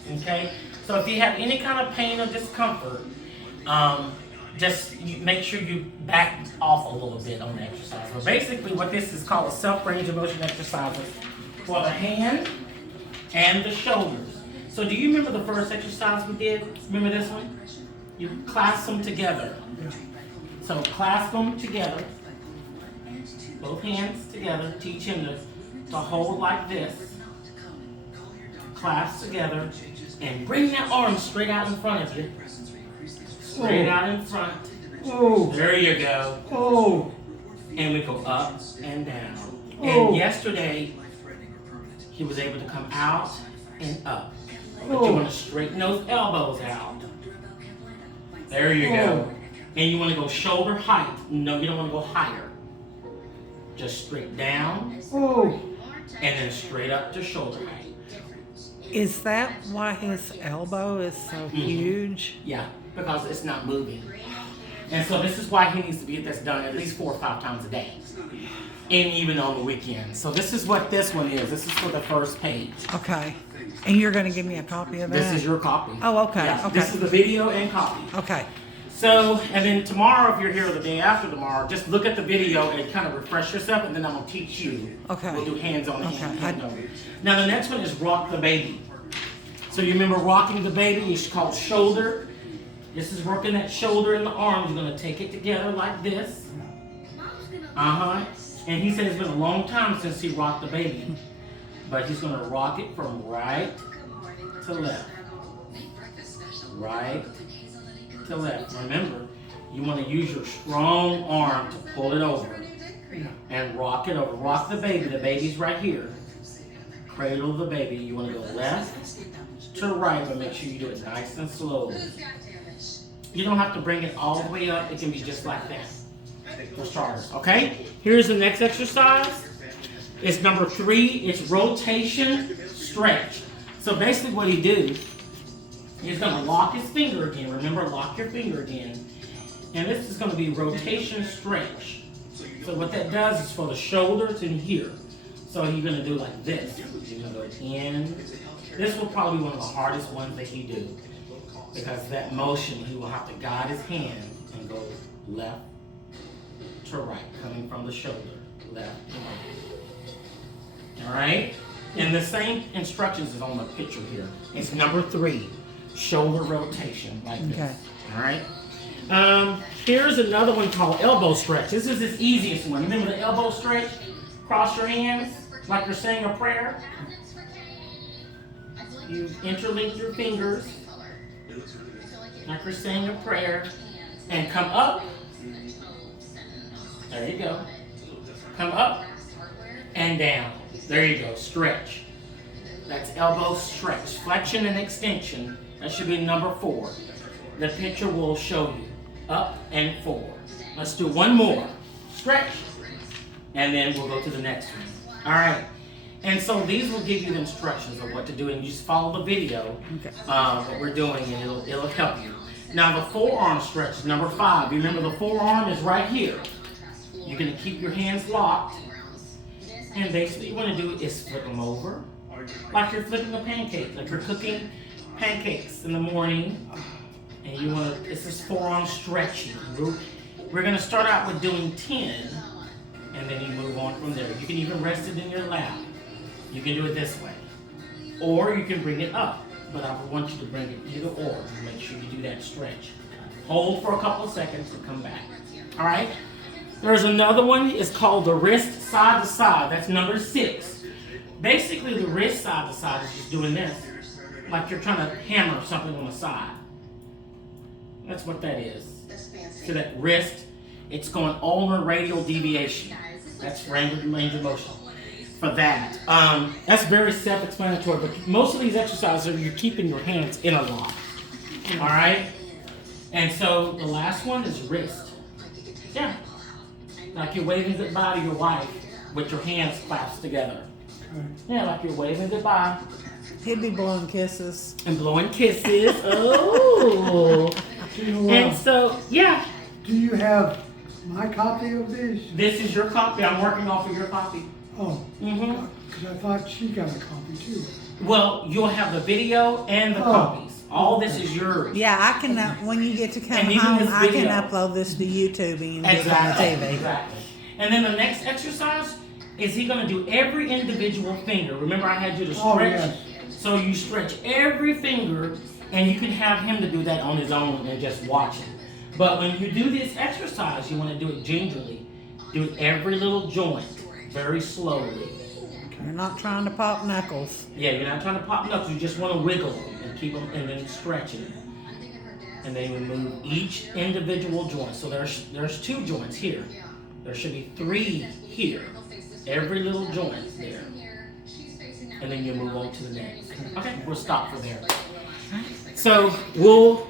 Okay? So if you have any kind of pain or discomfort, just make sure you back off a little bit on the exercise. So basically what this is called a self-range of motion exercises for the hand and the shoulders. So do you remember the first exercise we did? Remember this one? You clasp them together. So clasp them together, both hands together. Teach him to hold like this. Clasp together and bring that arm straight out in front of you. Straight out in front. Oh. There you go. Oh. And we go up and down. Oh. And yesterday, he was able to come out and up. But you want to straighten those elbows out. There you go. And you want to go shoulder height. No, you don't want to go higher. Just straight down. Oh. And then straight up to shoulder height. Is that why his elbow is so huge? Yeah, because it's not moving. And so this is why he needs to get this done at least 4 or 5 times a day. And even on the weekend. So this is what this one is. This is for the first page. Okay. And you're going to give me a copy of that? This is your copy. Oh, okay. Yeah, Okay. This is the video and copy. Okay. So, and then tomorrow, if you're here or the day after tomorrow, just look at the video and kind of refresh yourself, and then I'm going to teach you. Okay. We'll do hands on Okay. hand over. Now, the next one is rock the baby. So you remember rocking the baby? It's called shoulder. This is working that shoulder and the arm. You're going to take it together like this. And he said it's been a long time since he rocked the baby. But he's going to rock it from right to left. Right to left. Remember, you want to use your strong arm to pull it over and rock it over. Rock the baby. The baby's right here. Cradle the baby. You want to go left to right, but make sure you do it nice and slowly. You don't have to bring it all the way up. It can be just like that for starters. Okay? Here's the next exercise. It's number 3. It's rotation stretch. So basically what he do, he's going to lock his finger again. Remember, lock your finger again. And this is going to be rotation stretch. So what that does is for the shoulders and here. So you're going to do like this. You're going to go in. This will probably be one of the hardest ones that you do. Because that motion, he will have to guide his hand and go left to right, coming from the shoulder. Left to right. All right? And the same instructions is on the picture here. It's number 3, shoulder rotation, like this. Okay. All right? Here's another one called elbow stretch. This is his easiest one. Remember the elbow stretch? Cross your hands like you're saying a prayer. You interlink your fingers like you're saying a prayer. And come up. There you go. Come up and down. There you go. Stretch. That's elbow stretch. Flexion and extension. That should be number 4. The picture will show you. Up and forward. Let's do one more. Stretch. And then we'll go to the next one. All right. And so these will give you the instructions of what to do, and you just follow the video, what we're doing, and it'll help you. Now the forearm stretch, number 5. Remember the forearm is right here. You're going to keep your hands locked, and basically what you want to do is flip them over, like you're flipping a pancake, like you're cooking pancakes in the morning, and you want to. This is forearm stretching. We're going to start out with doing 10, and then you move on from there. You can even rest it in your lap. You can do it this way. Or you can bring it up. But I want you to bring it either or. Make sure you do that stretch. Hold for a couple of seconds and come back. All right? There's another one. It's called the wrist side to side. That's number 6. Basically, the wrist side to side is just doing this. Like you're trying to hammer something on the side. That's what that is. So that wrist, it's going ulnar radial deviation. That's range of motion. For that. That's very self-explanatory, but most of these exercises are you're keeping your hands interlocked. All right? And so the last one is wrist. Yeah. Like you're waving goodbye to your wife with your hands clasped together. Yeah, like you're waving goodbye. He'd be blowing kisses. And blowing kisses. Oh. And so, yeah. Do you have my copy of these? This is your copy. I'm working off of your copy. Oh. Mm-hmm. Because I thought she got a copy too. Well, you'll have the video and the Oh. copies. All this is yours. Yeah, I can. When you get to come And even home, this I can video. upload this to YouTube and get it on Exactly. the TV. Exactly. And then the next exercise is he going to do every individual finger. Remember, I had you to Oh, stretch. yes. So you stretch every finger, and you can have him to do that on his own and just watch it. But when you do this exercise, you want to do it gingerly. Do every little joint very slowly. You're not trying to pop knuckles. Yeah, you're not trying to pop knuckles. You just want to wiggle them and keep them, and then stretch it. And then you move each individual joint. So there's 2 joints here. There should be 3 here. Every little joint there. And then you move on to the next. Okay, we'll stop for there. So we'll